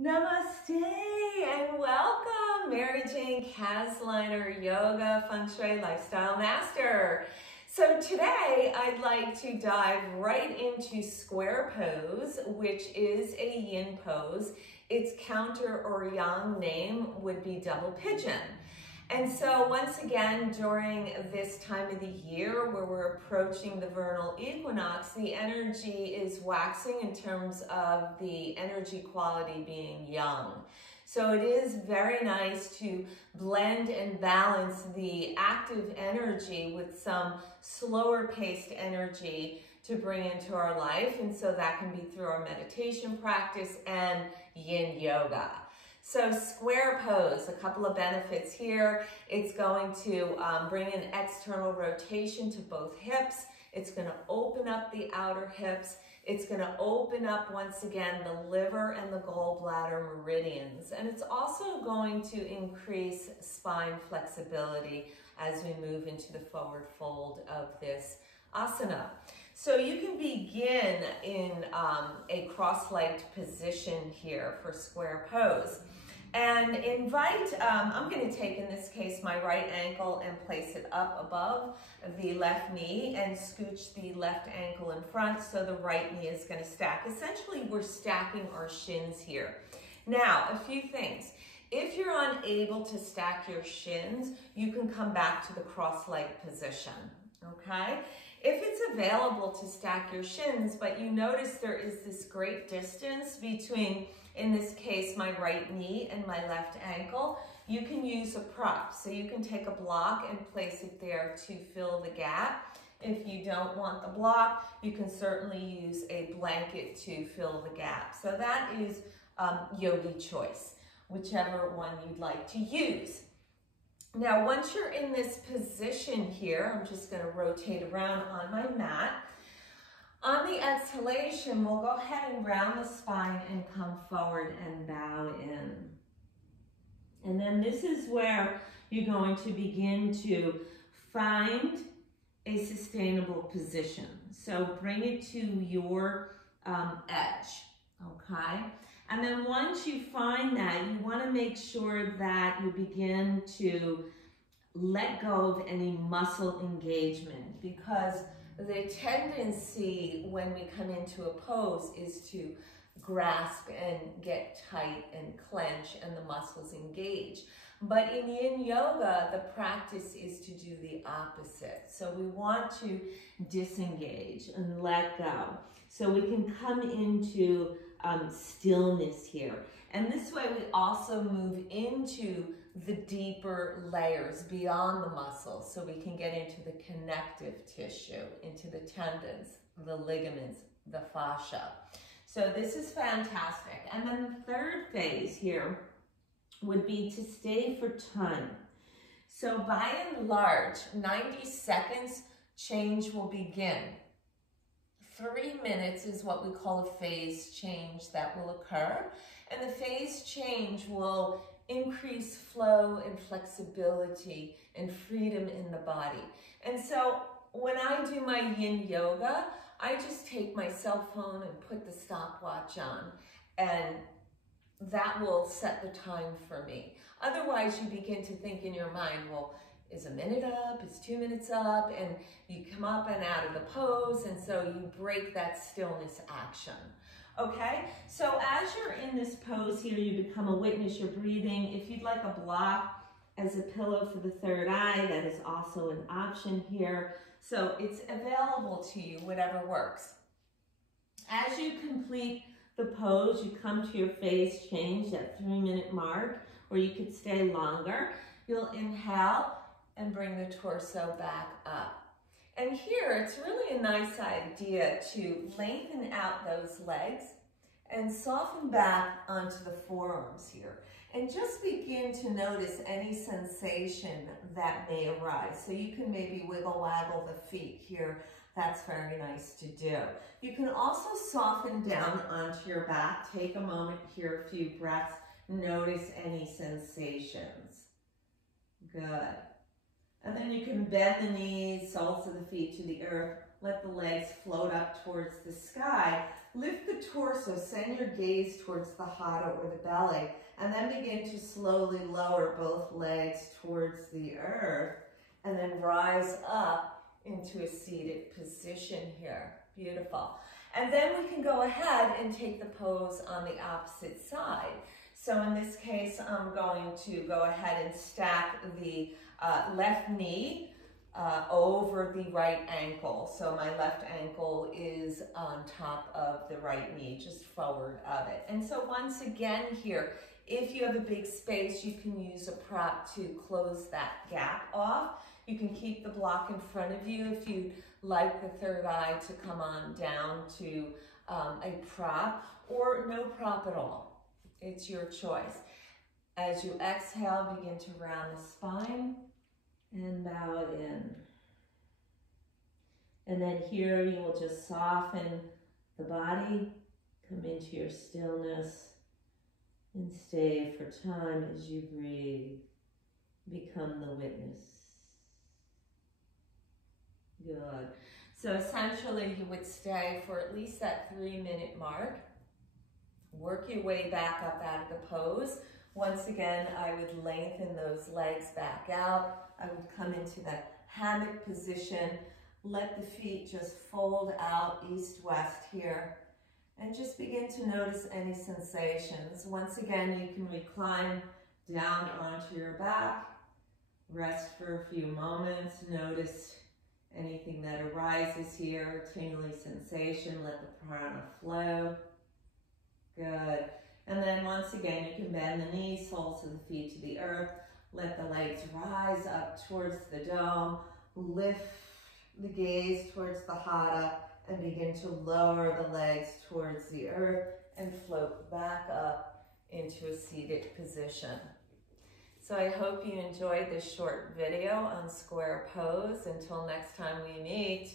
Namaste and welcome, Mary Jane Kasliner, Yoga, Feng Shui, Lifestyle Master. So today I'd like to dive right into square pose, which is a yin pose. Its counter or yang name would be double pigeon. And so once again, during this time of the year where we're approaching the vernal equinox, the energy is waxing in terms of the energy quality being yang. So it is very nice to blend and balance the active energy with some slower paced energy to bring into our life. And so that can be through our meditation practice and yin yoga. So square pose, a couple of benefits here. It's going to bring an external rotation to both hips. It's going to open up the outer hips. It's going to open up, once again, the liver and the gallbladder meridians. And it's also going to increase spine flexibility as we move into the forward fold of this asana. So you can begin in a cross-legged position here for square pose. And invite, I'm going to take, in this case, my right ankle and place it up above the left knee and scooch the left ankle in front so the right knee is going to stack. Essentially, we're stacking our shins here. Now, a few things. If you're unable to stack your shins, you can come back to the cross-legged position, okay? If it's available to stack your shins, but you notice there is this great distance between, in this case, my right knee and my left ankle, you can use a prop. So you can take a block and place it there to fill the gap. If you don't want the block, you can certainly use a blanket to fill the gap. So that is yogi choice, whichever one you'd like to use. Now, once you're in this position here, I'm just going to rotate around on my mat. On the exhalation, we'll go ahead and round the spine and come forward and bow in. And then this is where you're going to begin to find a sustainable position. So bring it to your edge, okay? And then once you find that, you want to make sure that you begin to let go of any muscle engagement, because the tendency when we come into a pose is to grasp and get tight and clench and the muscles engage. But in yin yoga, the practice is to do the opposite. So we want to disengage and let go. So we can come into stillness here. And this way we also move into the deeper layers beyond the muscles, so we can get into the connective tissue, into the tendons, the ligaments, the fascia. So this is fantastic. And then the third phase here would be to stay for time. So by and large, 90 seconds, change will begin. 3 minutes is what we call a phase change that will occur. And the phase change will increase flow and flexibility and freedom in the body. And so when I do my yin yoga, I just take my cell phone and put the stopwatch on, and that will set the time for me. Otherwise, you begin to think in your mind, well, is a minute up, is 2 minutes up, and you come up and out of the pose, and so you break that stillness action. Okay, so as you're in this pose here, you become a witness, you're breathing. If you'd like a block as a pillow for the third eye, that is also an option here. So it's available to you, whatever works. As you complete the pose, you come to your phase change, that 3-minute mark, or you could stay longer. You'll inhale and bring the torso back up. And here, it's really a nice idea to lengthen out those legs and soften back onto the forearms here. And just begin to notice any sensation that may arise. So you can maybe wiggle waggle the feet here. That's very nice to do. You can also soften down onto your back. Take a moment here, a few breaths. Notice any sensations. Good. And then you can bend the knees, soles of the feet to the earth. Let the legs float up towards the sky. lift the torso, send your gaze towards the hata or the belly, and then begin to slowly lower both legs towards the earth, and then rise up into a seated position here. Beautiful. And then we can go ahead and take the pose on the opposite side. So in this case, I'm going to go ahead and stack the left knee over the right ankle. So my left ankle is on top of the right knee, just forward of it. And so once again here, if you have a big space, you can use a prop to close that gap off. You can keep the block in front of you if you'd like the third eye to come on down to a prop, or no prop at all. It's your choice. As you exhale, begin to round the spine and bow in. And then here you will just soften the body, come into your stillness, and stay for time as you breathe. Become the witness. Good. So essentially you would stay for at least that 3-minute mark. Work your way back up out of the pose. Once again, I would lengthen those legs back out. I would come into the hammock position. Let the feet just fold out east-west here. And just begin to notice any sensations. Once again, you can recline down onto your back. Rest for a few moments. Notice anything that arises here. Tingly sensation. Let the prana flow. Good. And then once again, you can bend the knees, soles of the feet to the earth. Let the legs rise up towards the dome. Lift the gaze towards the hata and begin to lower the legs towards the earth and float back up into a seated position. So I hope you enjoyed this short video on square pose. Until next time we meet.